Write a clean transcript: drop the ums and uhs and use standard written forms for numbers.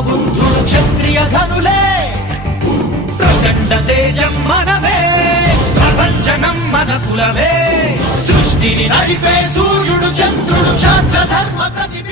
బుద్ధుడు క్షత్రియ ఘనులే ప్రచండ తేజం మనమే ప్రపంచనం మన కులమే సృష్టిని నడిపే సూర్యుడు చంద్రుడు క్షాత్ర ధర్మ ప్రతిభ